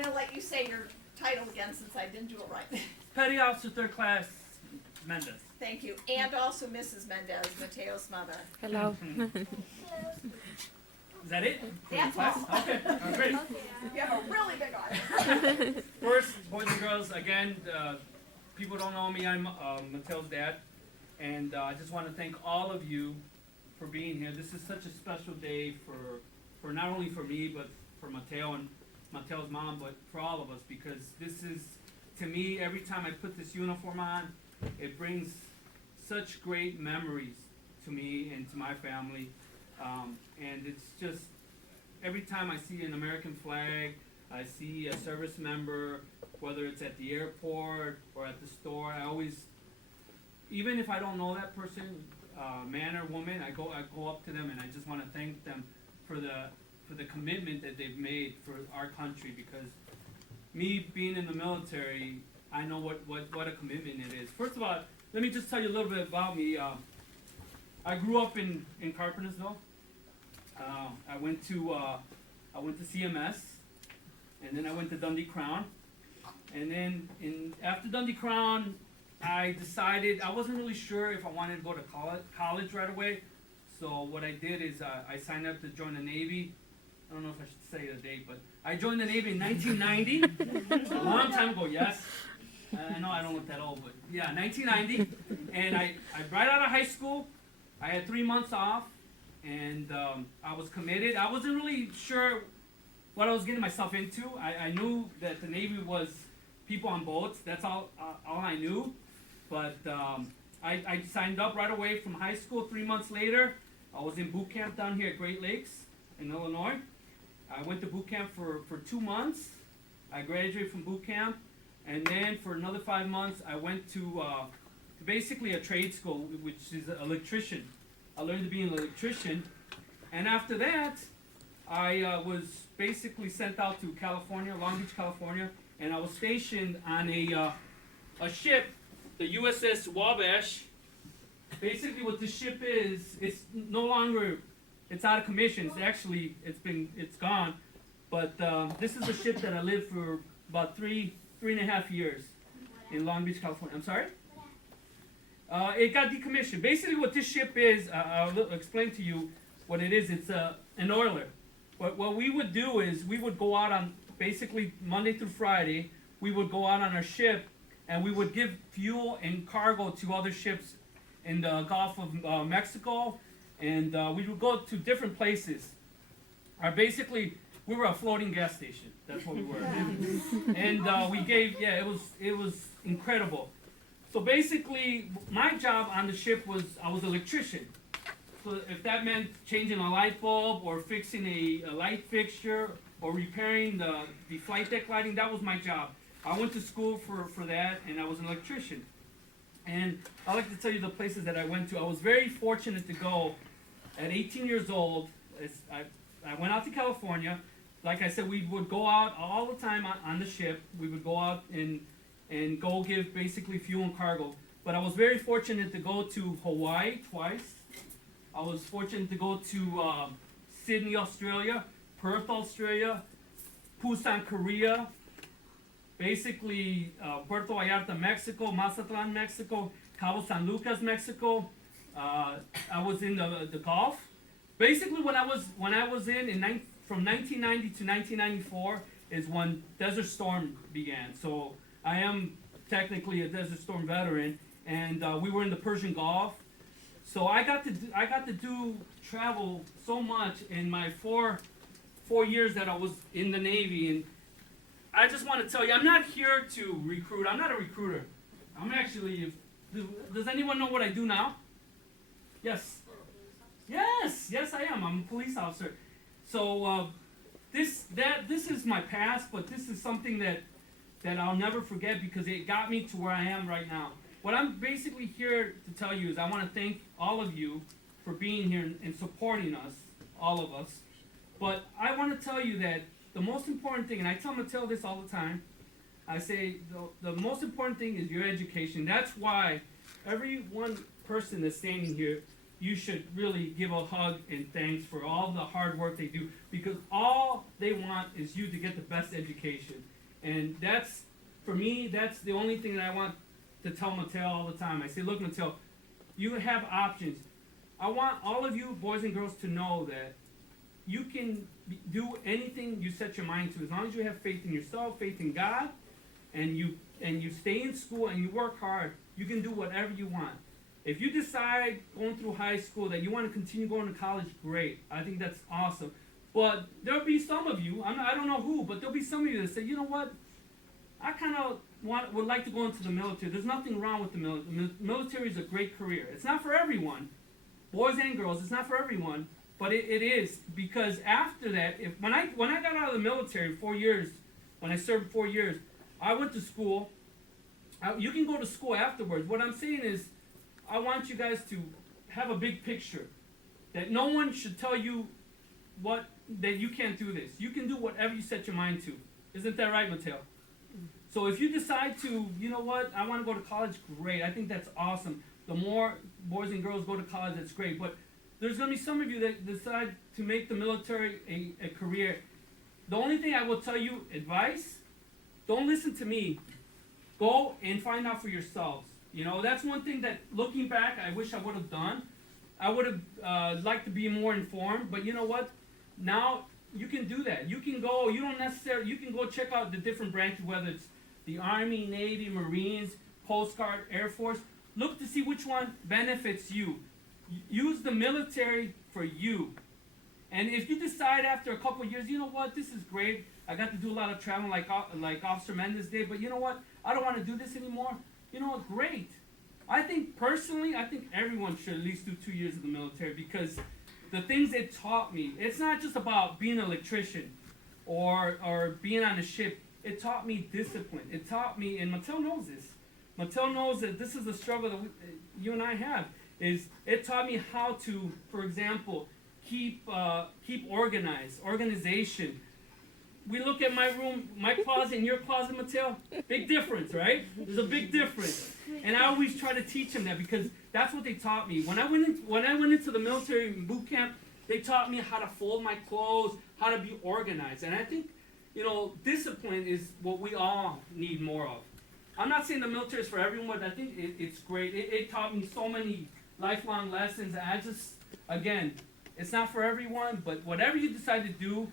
gonna let you say your title again since I didn't do it right. Petty Officer Third Class Mendez. Thank you, and also Mrs. Mendez, Mateo's mother. Hello. Is that it? For the That's class? all. Okay, great. You have a really big eye. First, boys and girls, again, people don't know me, I'm Mateo's dad. And I just want to thank all of you for being here. This is such a special day for not only for me, but for Mateo and Mateo's mom, but for all of us, because this is, to me, every time I put this uniform on, it brings such great memories to me and to my family. And it's just, every time I see an American flag, I see a service member, whether it's at the airport or at the store, I always, even if I don't know that person, man or woman, I go up to them and I just want to thank them for the commitment that they've made for our country, because me being in the military, I know what a commitment it is. First of all, let me just tell you a little bit about me. I grew up in Carpentersville. I went to CMS, and then I went to Dundee Crown, and then after Dundee Crown, I decided I wasn't really sure if I wanted to go to college right away. So what I did is I signed up to join the Navy. I don't know if I should say the date, but I joined the Navy in 1990. A long time ago, yes. I know I don't look that old, but yeah, 1990. And I right out of high school, I had 3 months off, and I was committed. I wasn't really sure what I was getting myself into. I knew that the Navy was people on boats. That's all I knew. But I signed up right away from high school. 3 months later, I was in boot camp down here at Great Lakes in Illinois. I went to boot camp for 2 months. I graduated from boot camp. And then for another 5 months, I went to basically a trade school, which is an electrician. I learned to be an electrician. And after that, I was basically sent out to California, Long Beach, California. And I was stationed on a ship, the USS Wabash. Basically what this ship is, it's no longer, it's out of commission. It's actually, it's gone. But this is a ship that I lived for about three and a half years in Long Beach, California. I'm sorry? It got decommissioned. Basically what this ship is, I'll explain to you what it is. It's an oiler. What we would do is we would go out on basically Monday through Friday. We would go out on our ship and we would give fuel and cargo to other ships in the Gulf of Mexico, and we would go to different places. Basically, we were a floating gas station. That's what we were. And we gave, it was incredible. So basically, my job on the ship was, I was an electrician. So if that meant changing a light bulb or fixing a light fixture or repairing the flight deck lighting, that was my job. I went to school for that, and I was an electrician. And I like to tell you the places that I went to. I was very fortunate to go at 18 years old. I went out to California. Like I said, we would go out all the time on the ship. We would go out and go give basically fuel and cargo. But I was very fortunate to go to Hawaii twice. I was fortunate to go to Sydney, Australia, Perth, Australia, Busan, Korea, basically Puerto Vallarta, Mexico, Mazatlan, Mexico, Cabo San Lucas, Mexico. I was in the Gulf. Basically, when I was in from 1990 to 1994 is when Desert Storm began. So I am technically a Desert Storm veteran, and we were in the Persian Gulf. So I got to do travel so much in my four years that I was in the Navy, and I just want to tell you, I'm not here to recruit. I'm not a recruiter. I'm actually. Does anyone know what I do now? Yes. Yes, I am. I'm a police officer. So this is my past, but this is something that I'll never forget because it got me to where I am right now. What I'm basically here to tell you is I want to thank all of you for being here and supporting us, all of us. But I want to tell you that the most important thing, and I tell Mateo this all the time, I say the most important thing is your education. That's why every one person that's standing here, you should really give a hug and thanks for all the hard work they do, because all they want is you to get the best education. And that's, for me, that's the only thing that I want to tell Mateo all the time. I say, look, Mateo, you have options. I want all of you boys and girls to know that you can do anything you set your mind to, as long as you have faith in yourself, faith in God, and you stay in school and you work hard. You can do whatever you want. If you decide going through high school that you want to continue going to college, great. I think that's awesome. But there'll be some of you, I don't know who, but there'll be some of you that say, you know what? I kind of would like to go into the military. There's nothing wrong with the military. The military is a great career. It's not for everyone, boys and girls. It's not for everyone, but it is, because after that, when I got out of the military 4 years, when I served 4 years, I went to school. You can go to school afterwards. What I'm saying is, I want you guys to have a big picture, that no one should tell you that you can't do this. You can do whatever you set your mind to. Isn't that right, Mateo? So if you decide to, you know what, I want to go to college, great. I think that's awesome. The more boys and girls go to college, that's great. But there's going to be some of you that decide to make the military a career. The only thing I will tell you, advice, don't listen to me. Go and find out for yourselves. You know, that's one thing that, looking back, I wish I would have done. I would have liked to be more informed, but you know what? Now you can do that. You can go, you can go check out the different branches, whether it's the Army, Navy, Marines, Coast Guard, Air Force. Look to see which one benefits you. Use the military for you. And if you decide after a couple of years, you know what, this is great. I got to do a lot of traveling like Officer Mendez did, but you know what? I don't want to do this anymore. You know what? Great. I think everyone should at least do 2 years of the military, because the things it taught me, it's not just about being an electrician or being on a ship. It taught me discipline. It taught me, and Mateo knows this. Mateo knows that this is the struggle that you and I have. Is it taught me how to, for example, keep organization. We look at my room, my closet, and your closet, Mateo. Big difference, right? There's a big difference, and I always try to teach him that, because that's what they taught me. When I went into the military boot camp, they taught me how to fold my clothes, how to be organized, and I think, you know, discipline is what we all need more of. I'm not saying the military is for everyone, but I think it's great. It taught me so many lifelong lessons. And I just, again, it's not for everyone, but whatever you decide to do,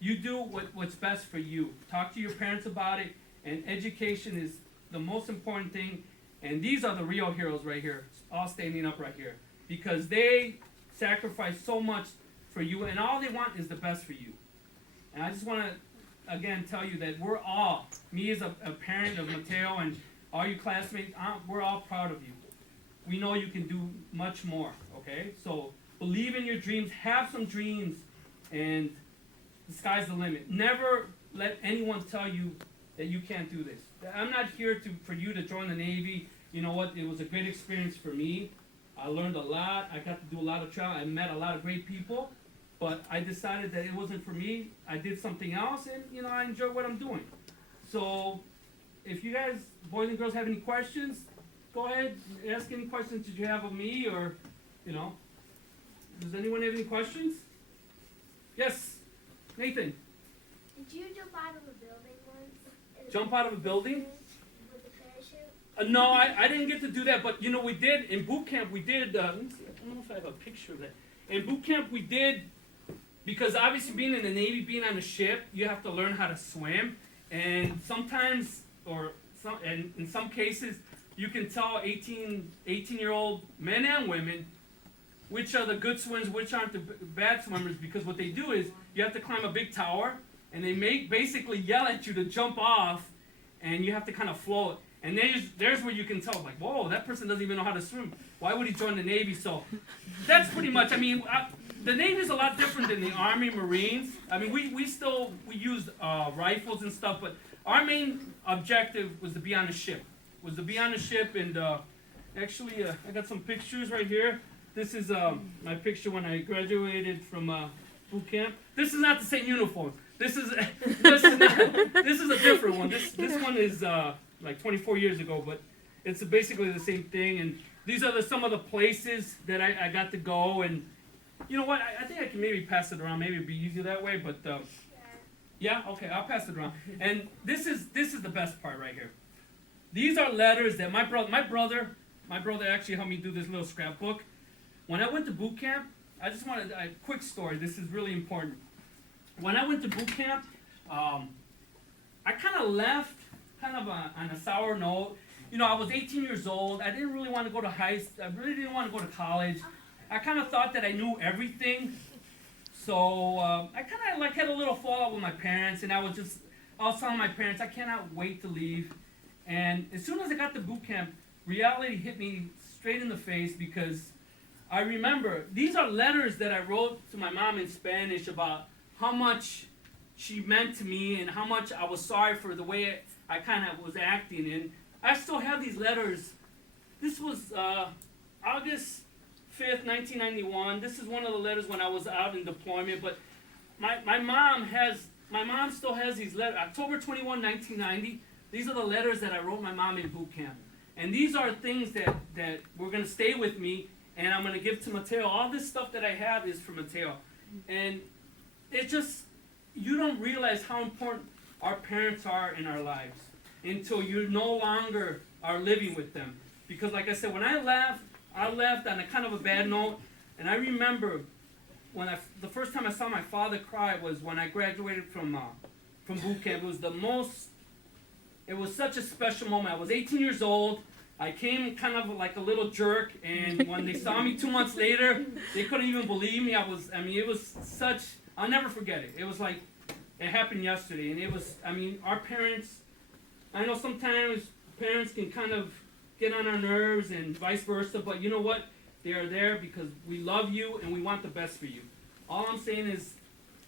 you do what's best for you. Talk to your parents about it, and education is the most important thing. And these are the real heroes right here, all standing up right here, because they sacrifice so much for you, and all they want is the best for you. And I just want to, again, tell you that we're all, me as a parent of Mateo and all you classmates, we're all proud of you. We know you can do much more, okay? So believe in your dreams, have some dreams, and the sky's the limit. Never let anyone tell you that you can't do this. I'm not here for you to join the Navy. You know what? It was a great experience for me. I learned a lot. I got to do a lot of travel. I met a lot of great people. But I decided that it wasn't for me. I did something else, and, you know, I enjoy what I'm doing. So if you guys, boys and girls, have any questions, go ahead, ask any questions that you have of me, or, you know. Does anyone have any questions? Yes, Nathan. Did you jump out of a building once? Jump out of a building? With a parachute? No, I didn't get to do that, but, you know, we did, in boot camp, we did, let me see, I don't know if I have a picture of that. In boot camp, we did, because obviously being in the Navy, being on a ship, you have to learn how to swim, and sometimes, and in some cases, you can tell 18-year-old men and women which are the good swimmers, which aren't the bad swimmers, because what they do is you have to climb a big tower, and they basically yell at you to jump off, and you have to kind of float. And there's where you can tell, like, whoa, that person doesn't even know how to swim. Why would he join the Navy? So that's pretty much, I mean, the Navy is a lot different than the Army, Marines. I mean, we used rifles and stuff, but our main objective was to be on the ship. And actually, I got some pictures right here. This is my picture when I graduated from boot camp. This is not the same uniform. This is a different one. This one is like 24 years ago, but it's basically the same thing. And these are some of the places that I got to go, and you know what? I think I can maybe pass it around. Maybe it'd be easier that way, but yeah, okay, I'll pass it around. And this is the best part right here. These are letters that my brother actually helped me do this little scrapbook. When I went to boot camp, I just wanted a quick story. This is really important. When I went to boot camp, I kind of left on a sour note. You know, I was 18 years old. I didn't really want to go to I really didn't want to go to college. I kind of thought that I knew everything. So I kind of like had a little fallout with my parents, and I was telling my parents, I cannot wait to leave. And as soon as I got to boot camp, reality hit me straight in the face, because I remember these are letters that I wrote to my mom in Spanish about how much she meant to me and how much I was sorry for the way I kind of was acting. And I still have these letters. This was August 5th, 1991. This is one of the letters when I was out in deployment. But my mom still has these letters. October 21, 1990. These are the letters that I wrote my mom in boot camp. And these are things that were going to stay with me, and I'm going to give to Mateo. All this stuff that I have is for Mateo. And it just, you don't realize how important our parents are in our lives until you no longer are living with them. Because like I said, when I left on a kind of a bad note. And I remember when the first time I saw my father cry was when I graduated from boot camp. It was such a special moment. I was 18 years old. I came kind of like a little jerk, and when they saw me 2 months later, they couldn't even believe me. It was such, I'll never forget it. It was like, it happened yesterday, and it was, our parents, I know sometimes parents can kind of get on our nerves and vice versa, but you know what? They are there because we love you and we want the best for you. All I'm saying is,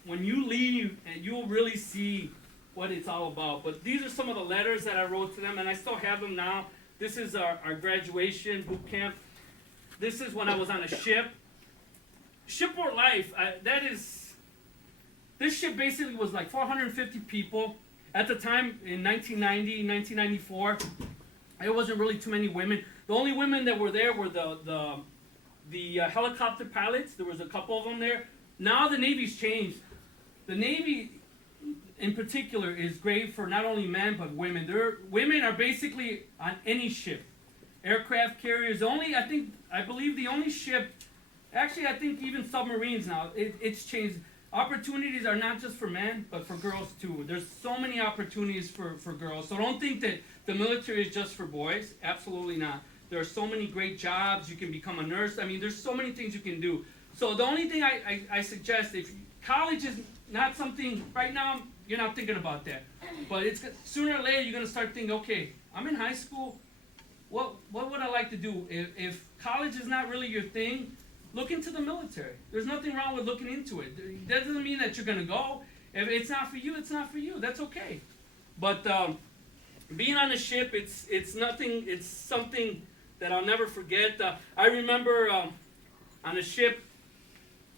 when you leave, and you'll really see what it's all about. But these are some of the letters that I wrote to them, and I still have them now. This is our graduation boot camp. This is when I was on a ship. Shipboard life, this ship basically was like 450 people. At the time, in 1990, 1994, there wasn't really too many women. The only women that were there were the helicopter pilots. There was a couple of them there. Now the Navy's changed. The Navy, in particular, is great for not only men but women. Women are basically on any ship. Aircraft carriers, I believe the only ship, actually I think even submarines now, it's changed. Opportunities are not just for men, but for girls too. There's so many opportunities for girls. So don't think that the military is just for boys. Absolutely not. There are so many great jobs. You can become a nurse. There's so many things you can do. So the only thing I suggest, if college is not something, right now, you're not thinking about that. But it's sooner or later you're going to start thinking, okay, I'm in high school. What would I like to do? If college is not really your thing, look into the military. There's nothing wrong with looking into it. That doesn't mean that you're going to go. If it's not for you, it's not for you. That's okay. But being on a ship, it's nothing. It's something that I'll never forget. I remember on a ship,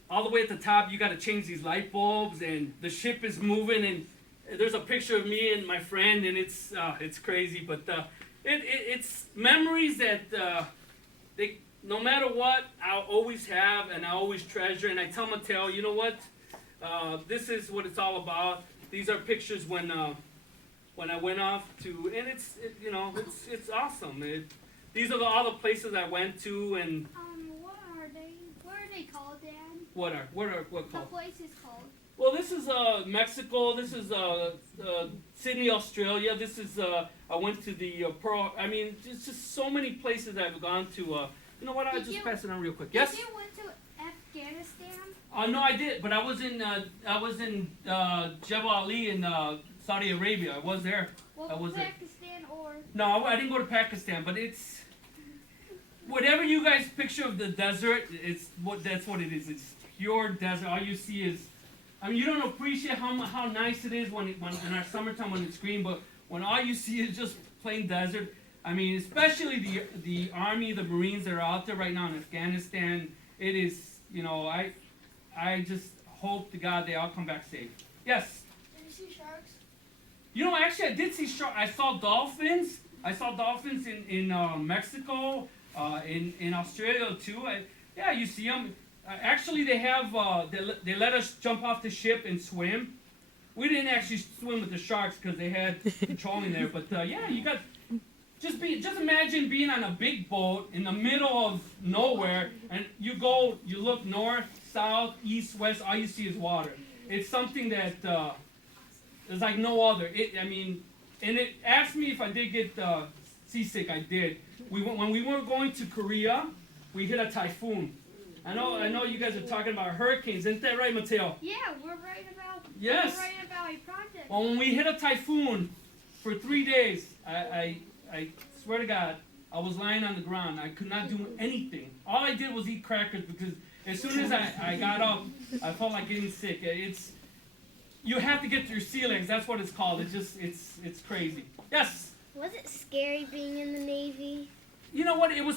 all the way at the top, you got to change these light bulbs, and the ship is moving, and there's a picture of me and my friend, and it's crazy, but it's memories that no matter what, I'll always have, and I always treasure. And I tell Mateo, you know what? This is what it's all about. These are pictures when I went off to, and it's awesome. These are all the places I went to, and what are they? What are they called, Dad? what The called? place is called. Well, this is Mexico. This is Sydney, Australia. This is I went to the Pearl. It's just so many places I've gone to. You know what? I'll just pass it on real quick. Yes. Did you went to Afghanistan? No, I did, but I was in Jebel Ali in Saudi Arabia. I was there. Well, I was Pakistan or? No, I didn't go to Pakistan, but it's whatever you guys picture of the desert. That's what it is. It's pure desert. All you see is, you don't appreciate how nice it is when in our summertime when it's green, but when all you see is just plain desert. Especially the Army, the Marines that are out there right now in Afghanistan. It is, I just hope to God they all come back safe. Yes. Did you see sharks? Actually, I did see sharks. I saw dolphins. I saw dolphins in Mexico. In Australia too. Yeah, you see them. Actually, they have they let us jump off the ship and swim. We didn't actually swim with the sharks because they had patrolling there. But yeah, you got just imagine being on a big boat in the middle of nowhere, and you look north, south, east, west. All you see is water. It's something that is like no other. And it asked me if I did get seasick. I did. When we were going to Korea, we hit a typhoon. I know you guys are talking about hurricanes. Isn't that right, Mateo? Yeah, we're right about. Yes. We're right about a project. Well, when we hit a typhoon for 3 days, I swear to God, I was lying on the ground. I could not do anything. All I did was eat crackers because as soon as I got up, I felt like getting sick. You have to get your sea legs. That's what it's called. It's crazy. Yes. Was it scary being in the Navy? You know what? It was